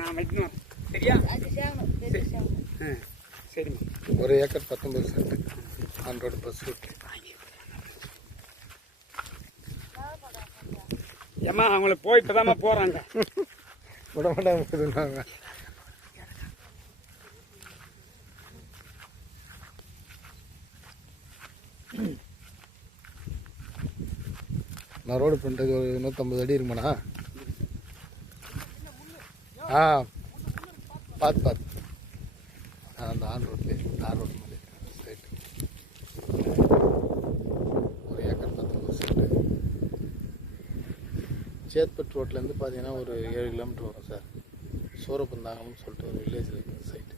நான் வைக்கணும் சரியா? சரிம்மா. 1 acre 19 cent on road bus route. ஏம்மா அவங்கள போய் இப்போதாம்மா போகிறாங்க. விட மாட்டாங்க. நான் ரோடு பண்ணுறது ஒரு 150 அடி இருக்குமாண்ணா? பார்த்து அந்த ஆன்-ரோட்லேயே தார் ரோடு மாதிரி ஸ்ட்ரைட்டு. 1 acre 19 send. சேத்பட் ரோட்லேருந்து பார்த்தீங்கன்னா ஒரு 7 கிலோமீட்டர் வரும் சார். சூரப்பந்தாங்கம்னு சொல்லிட்டு ஒரு வில்லேஜில் இருக்குது சைட்டு.